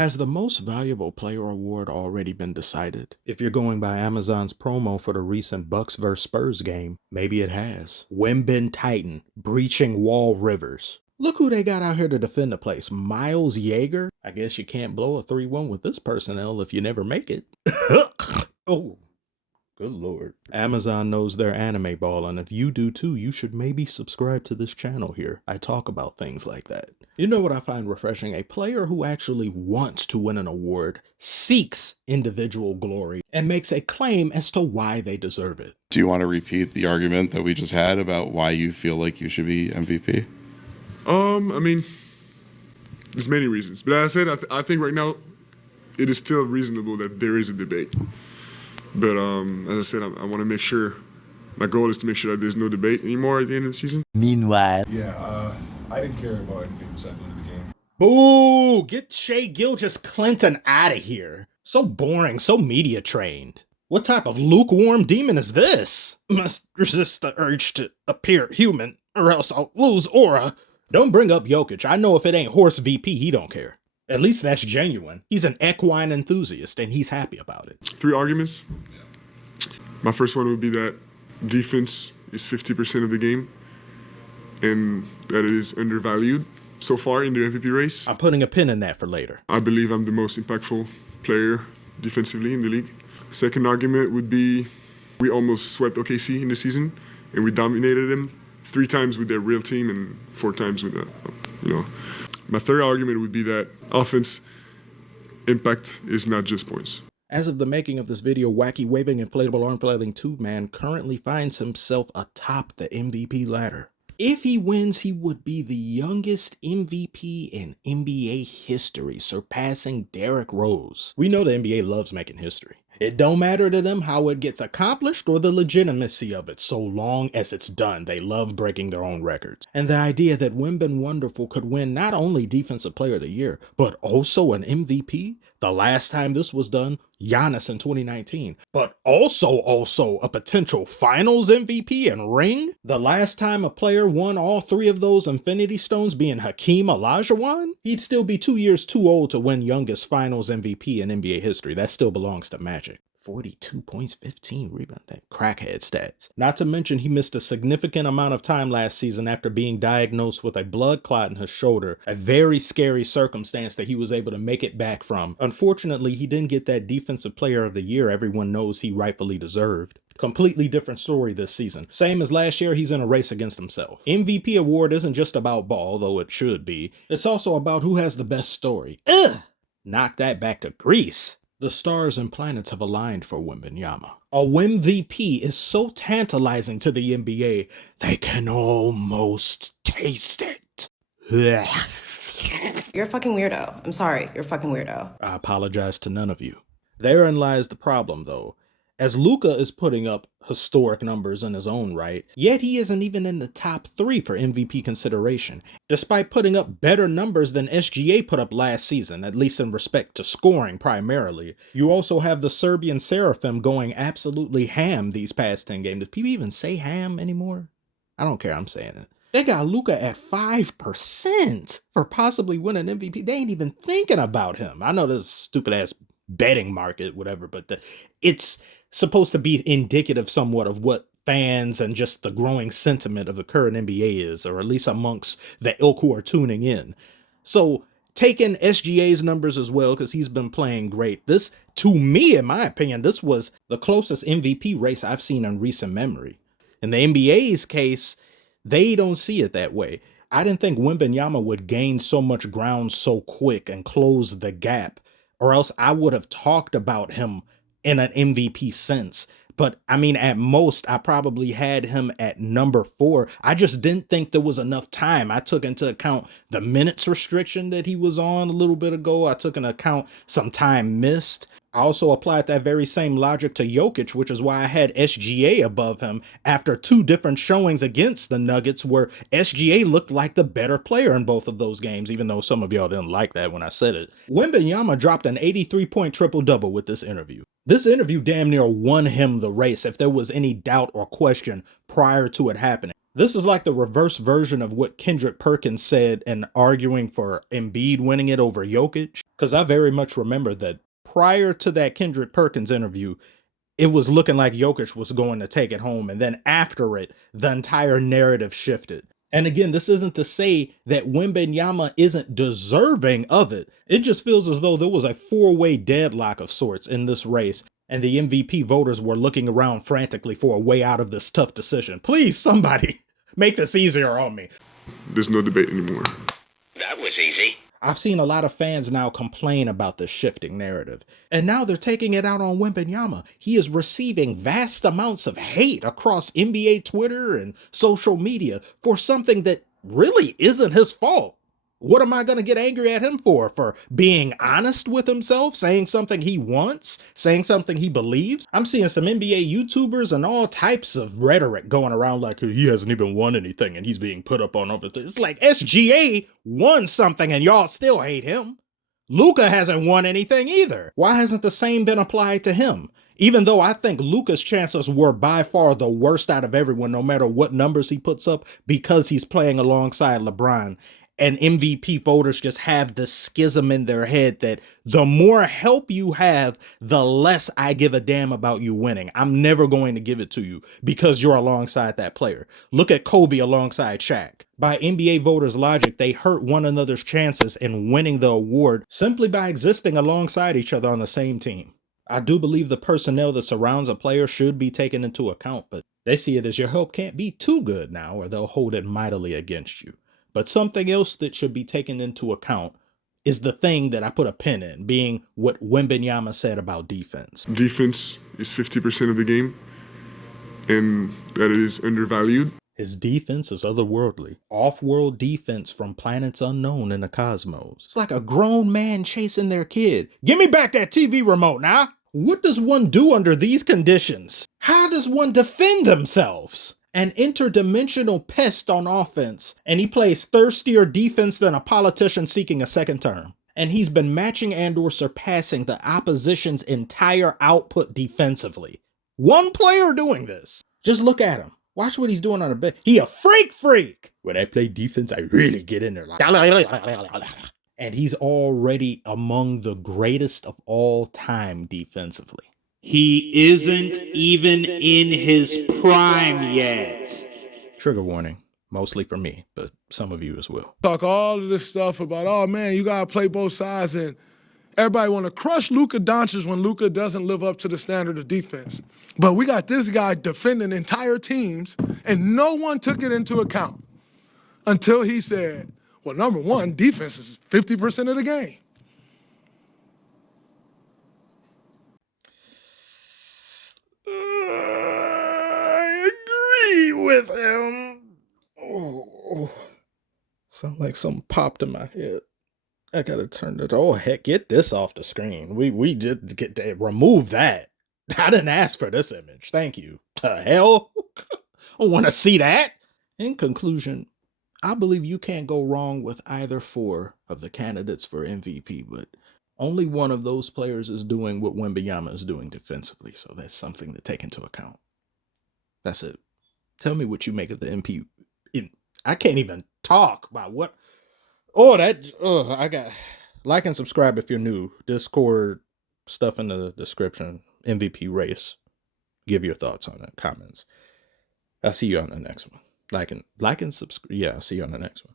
Has the most valuable player award already been decided? If you're going by Amazon's promo for the recent Bucks vs Spurs game, maybe it has. Wembanyama Titan, breaching Wall Rivers. Look who they got out here to defend the place. Miles Jaeger? I guess you can't blow a 3-1 with this personnel if you never make it. Oh. Good lord. Amazon knows their anime ball, and if you do too, you should maybe subscribe to this channel here. I talk about things like that. You know what I find refreshing? A player who actually wants to win an award, seeks individual glory, and makes a claim as to why they deserve it. Do you want to repeat the argument that we just had about why you feel like you should be MVP? I mean, there's many reasons. But as I said, I think right now it is still reasonable that there is a debate. But as I said, I want to make sure, my goal is to make sure that there's no debate anymore at the end of the season. Meanwhile. Yeah, I didn't care about anything besides winning the game. Boo! Get Shea Gilgeous-Clinton out of here. So boring, so media trained. What type of lukewarm demon is this? Must resist the urge to appear human, or else I'll lose aura. Don't bring up Jokic. I know if it ain't horse VP, he don't care. At least that's genuine. He's an equine enthusiast, and he's happy about it. 3 arguments. My first one would be that defense is 50% of the game, and that it is undervalued so far in the MVP race. I'm putting a pin in that for later. I believe I'm the most impactful player defensively in the league. Second argument would be we almost swept OKC in the season, and we dominated them 3 times with their real team and 4 times with My third argument would be that offense impact is not just points. As of the making of this video, Wacky Waving Inflatable Arm Flailing 2-Man currently finds himself atop the MVP ladder. If he wins, he would be the youngest MVP in NBA history, surpassing Derrick Rose. We know the NBA loves making history. It don't matter to them how it gets accomplished or the legitimacy of it, so long as it's done. They love breaking their own records. And the idea that Wembanyama Wonderful could win not only Defensive Player of the Year, but also an MVP? The last time this was done, Giannis in 2019. But also a potential Finals MVP and ring? The last time a player won all 3 of those Infinity Stones being Hakeem Olajuwon? He'd still be 2 years too old to win youngest Finals MVP in NBA history. That still belongs to Magic. 42 points, 15 rebounds, that crackhead stats. Not to mention he missed a significant amount of time last season after being diagnosed with a blood clot in his shoulder, a very scary circumstance that he was able to make it back from. Unfortunately, he didn't get that Defensive Player of the Year everyone knows he rightfully deserved. Completely different story this season. Same as last year, he's in a race against himself. MVP award isn't just about ball, though it should be. It's also about who has the best story. Ugh! Knock that back to Greece. The stars and planets have aligned for Wembanyama. A WemVP is so tantalizing to the NBA, they can almost taste it. You're a fucking weirdo. I'm sorry, you're a fucking weirdo. I apologize to none of you. Therein lies the problem, though. As Luka is putting up historic numbers in his own right, yet he isn't even in the top 3 for MVP consideration, despite putting up better numbers than SGA put up last season, at least in respect to scoring primarily. You also have the Serbian Seraphim going absolutely ham these past 10 games. Do people even say ham anymore? I don't care, I'm saying it. They got Luka at 5% for possibly winning MVP. They ain't even thinking about him. I know this stupid ass betting market, whatever, but it's supposed to be indicative somewhat of what fans and just the growing sentiment of the current NBA is, or at least amongst the ilk who are tuning in. So taking SGA's numbers as well, because he's been playing great. This, to me, in my opinion, this was the closest MVP race I've seen in recent memory. In the NBA's case, they don't see it that way. I didn't think Wembanyama would gain so much ground so quick and close the gap, or else I would have talked about him in an MVP sense. But I mean, at most, I probably had him at number 4. I just didn't think there was enough time. I took into account the minutes restriction that he was on a little bit ago. I took into account some time missed. I also applied that very same logic to Jokic, which is why I had SGA above him after 2 different showings against the Nuggets where SGA looked like the better player in both of those games, even though some of y'all didn't like that when I said it. Wembanyama dropped an 83-point triple-double with this interview. This interview damn near won him the race if there was any doubt or question prior to it happening. This is like the reverse version of what Kendrick Perkins said in arguing for Embiid winning it over Jokic. Because I very much remember that prior to that Kendrick Perkins interview, it was looking like Jokic was going to take it home. And then after it, the entire narrative shifted. And again, this isn't to say that Wembanyama isn't deserving of it. It just feels as though there was a four-way deadlock of sorts in this race, and the MVP voters were looking around frantically for a way out of this tough decision. Please, somebody, make this easier on me. There's no debate anymore. That was easy. I've seen a lot of fans now complain about this shifting narrative, and now they're taking it out on Wembanyama. He is receiving vast amounts of hate across NBA Twitter and social media for something that really isn't his fault. What am I going to get angry at him for? For being honest with himself, saying something he wants, saying something he believes? I'm seeing some NBA YouTubers and all types of rhetoric going around like he hasn't even won anything and he's being put up on over. It's like SGA won something and y'all still hate him. Luka hasn't won anything either. Why hasn't the same been applied to him? Even though I think Luka's chances were by far the worst out of everyone, no matter what numbers he puts up, because he's playing alongside LeBron. And MVP voters just have this schism in their head that the more help you have, the less I give a damn about you winning. I'm never going to give it to you because you're alongside that player. Look at Kobe alongside Shaq. By NBA voters' logic, they hurt one another's chances in winning the award simply by existing alongside each other on the same team. I do believe the personnel that surrounds a player should be taken into account, but they see it as your help can't be too good now or they'll hold it mightily against you. But something else that should be taken into account is the thing that I put a pin in, being what Wembanyama said about defense. Defense is 50% of the game, and that is undervalued. His defense is otherworldly, off-world defense from planets unknown in the cosmos. It's like a grown man chasing their kid. Give me back that TV remote now! What does one do under these conditions? How does one defend themselves? An interdimensional pest on offense, and he plays thirstier defense than a politician seeking a second term. And he's been matching and/or surpassing the opposition's entire output defensively. One player doing this. Just look at him. Watch what he's doing on the bench. He a freak. When I play defense, I really get in there. And he's already among the greatest of all time defensively. He isn't even in his prime yet. Trigger warning, mostly for me, but some of you as well. Talk all of this stuff about, oh man, you gotta play both sides, and everybody want to crush Luka Doncic when Luka doesn't live up to the standard of defense. But we got this guy defending entire teams, and no one took it into account until he said, well, number one, defense is 50% of the game. I agree with him. Oh, sound like something popped in my head. I gotta turn that. Oh heck, get this off the screen. We just get to remove that. I didn't ask for this image. Thank you. The hell, I want to see that. In conclusion, I believe you can't go wrong with either four of the candidates for MVP, but only one of those players is doing what Wembanyama is doing defensively, so that's something to take into account. That's it. Tell me what you make of the MP. I can't even talk about what. I got. Like and subscribe if you're new. Discord stuff in the description. MVP race. Give your thoughts on it. Comments. I'll see you on the next one. Like and subscribe. Yeah, I'll see you on the next one.